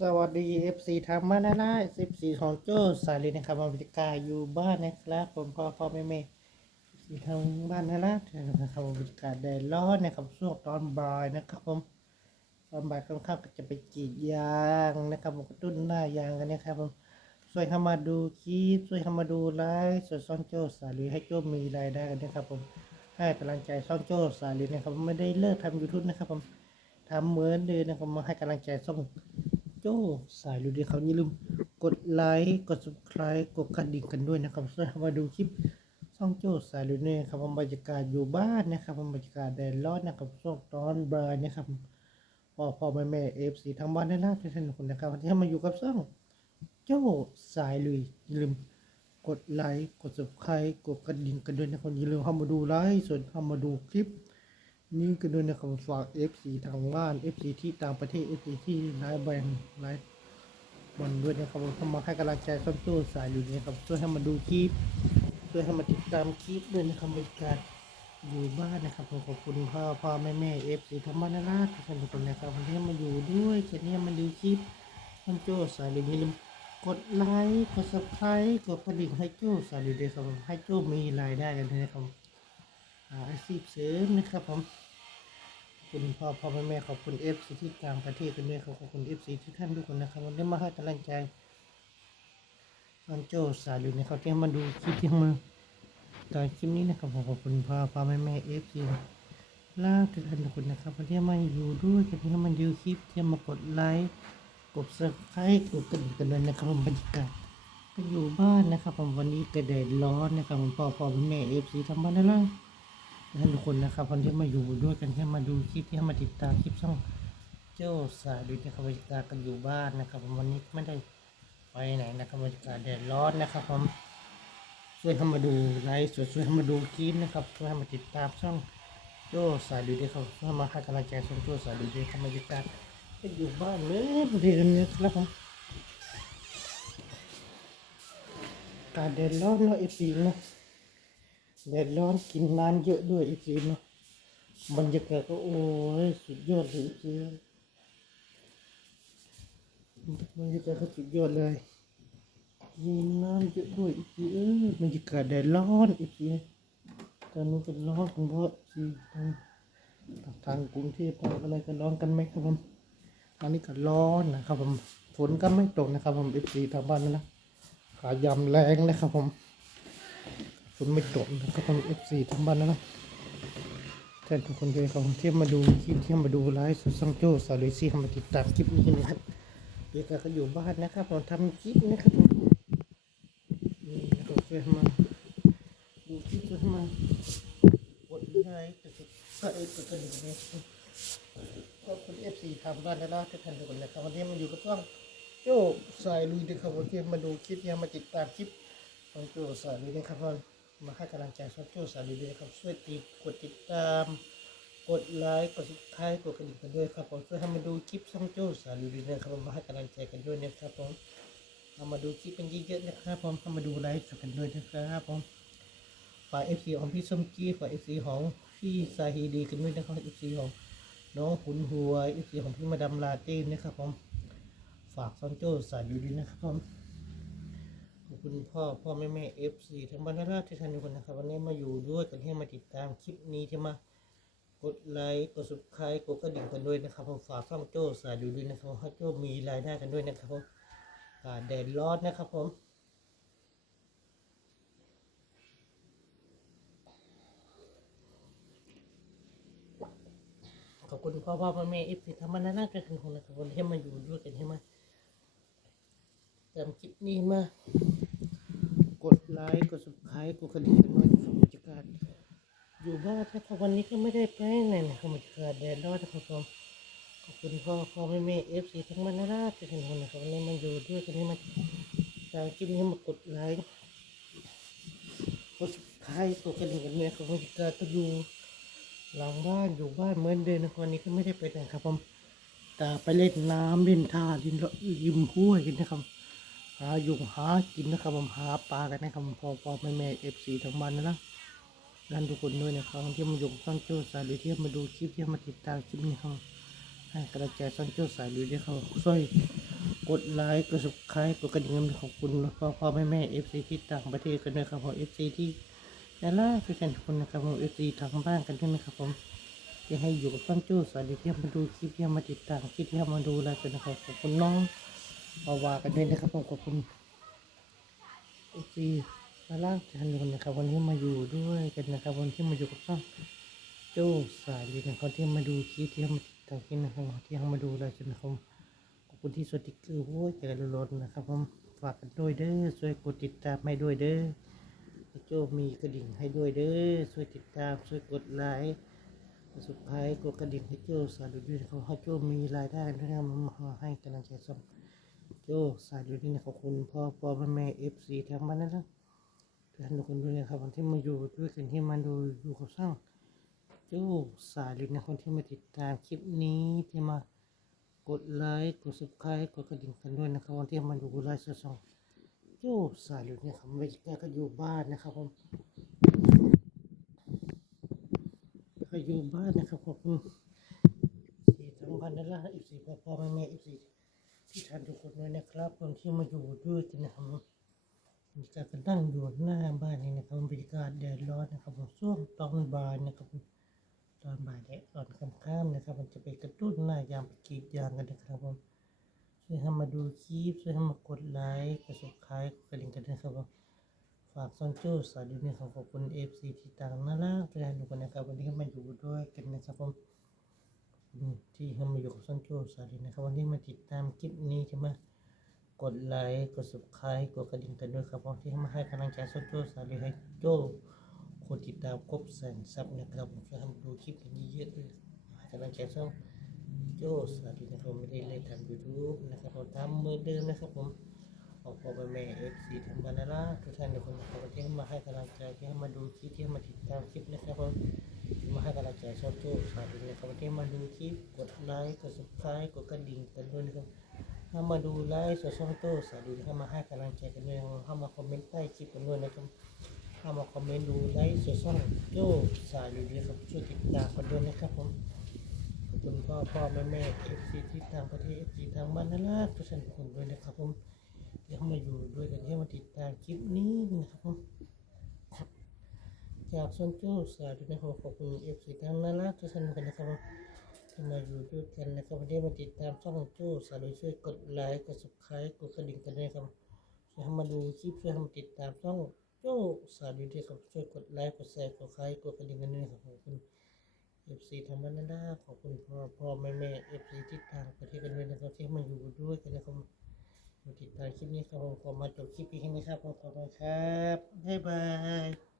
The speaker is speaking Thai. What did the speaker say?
สวัสดี FC ทางบ้านนาราสิบสี่ของโจ้สายเลยนะครับบรรยากาศอยู่บ้านนะครับผมพ่อพ่อแม่แม่สีทางบ้านนารานะครับบรรยากาศแดดร้อนนะครับช่วงตอนบ่ายนะครับผมตอนบ่ายค่อนข้างก็จะไปกรีดยางนะครับผมกระตุ้นหน้ายางกันนะครับผมช่วยเข้ามาดูคลิปช่วยเข้ามาดูไลฟ์สดซ่อนโจ้สายเลยให้โจ้มีรายได้กันนะครับผมให้กำลังใจซ่อนโจ้สายเลยนะครับไม่ได้เลิกทำยูทูบนะครับผมทำเหมือนเดิมนะครับมาให้กำลังใจซ่อง โจ้สายดูดีเขาอย่าลืมกดไลค์กด subscribe กดกระดิ่งกันด้วยนะครับเพื่อมาดูคลิปช่องโจ้สายดูเนี่ยครับบรรยากาศอยู่บ้านนะครับบรรยากาศแดดร้อนนะครับช่วงตอนบ่ายนะครับพ่อพ่อแม่แม่เอฟซีทั้งบ้านได้ลาทุกท่านคนนะครับที่มาอยู่กับช่องโจ้สายลุยอย่าลืมกดไลค์กด subscribe กดกระดิ่งกันด้วยนะครับอย่าลืมเข้ามาดูไลฟ์ส่วนเข้ามาดูคลิป นี่ก็ด้วยนะครับฝาก FC ทางบ้าน FC ที่ต่างประเทศ FC ที่ไลฟ์แบนไลฟ์บอลด้วยนะครับผมเข้ามาให้กำลังใจส้มโจ้สายอยู่นะครับช่วยให้มาดูคลิปช่วยให้มาติดตามคลิปด้วยนะครับบรรยากาศอยู่บ้านนะครับผมขอบคุณพ่อพ่อแม่แม่ FC ทั้งบ้านนาราทุกท่านทุกคนนะครับที่มาอยู่ด้วยแค่นี้มาดูคลิปส้มโจ้สายอยู่อย่าลืมกดไลค์กด subscribe กดกระดิ่งให้โจ้สายอยู่ด้วยครับให้โจ้มีรายได้กันนะครับหาอาชีพเสริมนะครับผม คุณพ่อพ่อแม่แม่ขอบคุณเอฟซีที่ต่างประเทศกันด้วยขอบคุณเอฟซีทุกท่านทุกคนนะครับวันนี้มาให้กำลังใจอันโจสาลุนะครับที่มาดูคลิปที่มาตอนคลิปนี้นะครับผมขอบคุณพ่อพ่อแม่แม่เอฟซีลาทุกท่านทุกคนนะครับวันนี้มาอยู่ด้วยกันที่มาดูคลิปที่มากดไลค์กดซับสไครต์กดกระดิ่งกันด้วยนะครับผมบรรยากาศก็อยู่บ้านนะครับผมวันนี้กระแดดร้อนนะครับผมพ่อพ่อแม่เอฟซีทำบ้านได้แล้ว ท่านทุกคนนะครับคนที่มาอยู่ด้วยกันที่มาดูคลิปที่มาติดตามคลิปช่องเจ้าสายดูนะครับบรรยากาศกันอยู่บ้านนะครับผมวันนี้ไม่ได้ไปไหนนะครับบรรยากาศแดดร้อนนะครับผมช่วยเข้ามาดูไลฟ์สดช่วยเข้ามาดูคลิปนะครับช่วยเข้ามาติดตามช่องโจ้สายดูด้วยครับช่วยมาให้กำลังใจช่องโจ้สายดูด้วยครับบรรยากาศก็อยู่บ้านเลยพอดีกันนี้ครับผมกาศแดดร้อนเนาะไอ้ปีเนาะ แดดร้อนกินน้ำเยอะด้วยอีกทีเนาะบรรยากาศก็โอ้ยสุดยอดเลยอีกทีบรรยากาศก็สุดยอดเลยกินน้ำเยอะด้วยอีกทีเอ้ยบรรยากาศแดดร้อนอีกทีตอนนี้ก็ร้อนคุณพ่อสิทางทางกรุงเทพทางอะไรก็ร้อนกันไหมครับผมตอนนี้ก็ร้อนนะครับผมฝนก็ไม่ตกนะครับผมอีกทีทางบ้านนะขายำแรงนะครับผม ฝนไม่ตกนะครับทำเอฟซีทั้งบ้านนะนะแทนทุกคนด้วยครับที่ยมาดูคลิปเที่ยมาดูไลฟ์สดซังโจ้สาวเลซี่มาติดตามคลิปนี้นะครับเบียร์ก็อยู่บ้านนะครับผมทำคลิปนะครับผมนี่นะครับช่วยมาดูคลิปช่วยมากดไลค์กดก็เอ็กกดกระดิ่งนะครับขอบคุณเอฟซีทำบ้านนะนะทุกท่านทุกคนนะครับวันนี้มาอยู่กับช่องโจ้สายลุยนะครับวันที่มาดูคลิปเที่ยมาติดตามคลิปช่องโจ้สาลีนะครับว่า มาให้กำลังใจช่องโจ้สาลีด้วยนะครับช่วยติดกดติดตาม กดไลค์กดซับสไครต์กดกระดิ่งกันด้วยครับผมช่วยให้มาดูคลิปช่องโจ้สาลีด้วยนะครับผมมาให้กำลังใจกันด้วยนะครับผมเอามาดูคลิปกันเยอะๆนะครับผมเข้ามาดูไลฟ์กันด้วยนะครับผมฝ่ายเอฟซีของพี่ส้มจี้ฝ่ายเอฟซีของพี่ซาฮีดีกันด้วยนะครับเอฟซีของน้องขุนหัวเอฟซีของพี่มาดามลาเต้นะครับผมฝากช่องโจ้สาลีด้วยนะครับผม คุณพ่อพ่อแม่แม่เอฟซีทั้งบรรดาราทุกท่านทุกคนนะครับวันนี้มาอยู่ด้วยกันให้มาติดตามคลิปนี้ที่มากดไลค์กดสุดคลายกดกระดิ่งกันด้วยนะครับผมฝากช่องโจ้สายดูด้วยนะครับให้โจ้มีรายได้กันด้วยนะครับผมอ่าแดดร้อนนะครับผมขอบคุณพ่อพ่อแม่แม่เอฟซีทั้งบรรดาราทุกท่านทุกคนนะครับวันนี้มาอยู่ด้วยกันให้มาตามคลิปนี้มา กดไลค์กด subscribe กดกระดิ่งกันหน่อยนะครับบรรยากาศอยู่บ้านนะครับวันนี้ก็ไม่ได้ไปไหนนะครับบรรยากาศแดดร้อนนะครับผมขอบคุณพ่อพ่อแม่แม่เอฟซีทั้งบรรดาราทุกคนนะครับวันนี้มาอยู่ด้วยกันให้มาตามคลิปนี้มากดไลค์กด subscribe กดกระดิ่งกันด้วยครับบรรยากาศก็อยู่หลังบ้านอยู่บ้านเหมือนเดิมนะครับวันนี้ก็ไม่ได้ไปไหนครับผมแต่ไปเล่นน้ำเล่นท่าริมริมห้วยกันนะครับ หาอยู่หากินนะครับผมหาปลากันนะครับผมพ่อพ่อแม่แม่เอฟซีทั้งบ้านนะนะนั่นทุกคนด้วยนะครับที่มาอยู่กับซ่อนโจ้สายหรือที่มาดูคลิปที่มาติดตามคลิปนี้ครับให้กระจายซ่อนโจ้สายหรือที่เขาช่วยกดไลค์กด subscribe กดกระดิ่งขอบคุณพ่อพ่อแม่แม่เอฟซีที่ต่างประเทศกันด้วยครับผมเอฟซีที่ดาราทุกท่านทุกคนนะครับผมเอฟซีทางบ้านกันด้วยนะครับผมที่ให้อยู่กับฟังจู้สวัสดีที่มาดูคลิปที่มาติดตามคลิปที่มาดูแลกันนะครับขอบคุณน้อง ปาวากันด้วยนะครับผมขอบคุณเอฟซีดาราทุกท่านทุกคนนะครับ วันนี้มาอยู่ด้วยกันนะครับ วันที่มาอยู่กับช่องโจ้สายดีนะครับที่มาดูคลิปที่มาติดตามคลิปนะครับที่มาดูแลกันนะครับขอบคุณที่สวัสดีคือโอ้ยใจร้อนนะครับผมฝากกันด้วยเด้อช่วยกดติดตามให้ด้วยเด้อให้มีกระดิ่งให้ด้วยเด้อช่วยติดตามช่วยกดไลค์สุดท้ายกดกระดิ่งให้โจสายดูด้วยนะครับให้โจมีรายได้ด้วยนะมาให้กำลังใจส่ง โจสายดูด้วยนะขอบคุณพ่อพ่อแม่แม่เอฟซีทางบ้านนะครับทุกท่านทุกคนด้วยนะครับวันที่มาอยู่ด้วยกันที่มาดูอยู่กับสร้างโจสายดูนะคนที่มาติดตามคลิปนี้ที่มากดไลค์กด subscribe กดกระดิ่งกันด้วยนะครับวันที่มาดูไลฟ์สดๆโจ้สายอยู่นี่ครับไม่แค่ก็อยู่บ้านนะครับผมก็อยู่บ้านนะครับขอบคุณสี่ทั้งพันนั่นละอีกสี่พ่อพ่อแม่แม่อีกสี่ ที่ท่านทุกคนด้วยนะครับคนที่มาอยู่ด้วยกันนะครับมีการก็นั่งอยู่หน้าบ้านนี่นะครับบรรยากาศแดดร้อนนะครับผมช่วงตอนบ่ายนะครับ ตอนบ่ายแดดอ่อนค่ำๆนะครับ มันจะไปกระตุ้นหน้ายามไปกรีดยางกันนะครับผมช่วยให้มาดูคลิปช่วยให้มากดไลค์กดซับสไครต์กดกระดิ่งกันนะครับผมฝากซอนโจ้สวัสดีนะครับขอบคุณเอฟซีที่ต่างน่ารักทุกท่านทุกคนนะครับวันนี้มาอยู่ด้วยกันนะครับผม ที่ให้มาอยู่กับซอนโจ้สวัสดีนะครับ วันนี้มาติดตามคลิปนี้ใช่ไหมกดไลค์กดซับสไครต์กดกระดิ่งกันด้วยครับผมที่ให้มาให้กำลังใจซอนโจ้สวัสดีให้โจ้คนติดตามครบแสนซับนะครับผมช่วยทำดูคลิปกันเยอะๆเลยให้กำลังใจช่องโจ้สวัสดีนะครับไม่ได้เล่นทำยูทูบนะครับผมทำเหมือนเดิมนะครับผมขอบคุณแม่เอฟซีทำบานาร่าทุกท่านทุกคนนะครับที่มาให้กำลังใจที่มาดูคลิปที่มาติดตามคลิปนะครับผม กำลังใจช่องโจ้สวัสดีนะครับที่มาดูคลิปกดไลค์กดซับสไครต์กดกระดิ่งกันด้วยนะครับถ้ามาดูไลฟ์สดช่องโจ้สวัสดีนะครับมาให้กำลังใจกันด้วยครับเข้ามาคอมเมนต์ใต้คลิปกันด้วยนะครับเข้ามาคอมเมนต์ดูไลค์ช่องโจ้สายอยู่ดีครับช่วยติดตามกันด้วยนะครับผมขอบคุณพ่อพ่อแม่แม่เอฟซีที่ต่างประเทศเอฟซีทางบ้านนั่นแหละทุกท่านทุกคนด้วยนะครับผมเดี๋ยวเข้ามาอยู่ด้วยกันที่มาติดตามคลิปนี้นะครับผม จากส่วนโจ้สายอยู่นะครับขอบคุณเอฟซีทางนั่นแหละทุกท่านกคนนะครับที่มาอยู่ด้วยกันนะครับวันนี้มาติดตามช่องโจ้สายอยู่ช่วยกดไลค์กด subscribe กดกระดิ่งกันด้วยครับช่วยให้มาดูคลิปช่วยให้มาติดตามช่องโจ้สวัสดีครับช่วยกดไลค์กดแชร์กดไลค์กดกระดิ่งกันด้วยครับขอบคุณเอฟซีธรรมนันดาขอบคุณพ่อพ่อแม่แม่เอฟซีที่ต่างประเทศกันด้วยนะครับที่มาอยู่ด้วยกันนะครับมาติดตามคลิปนี้ครับผมขอมาจบคลิปนี้นี้ครับขอบคุณครับบ๊ายบาย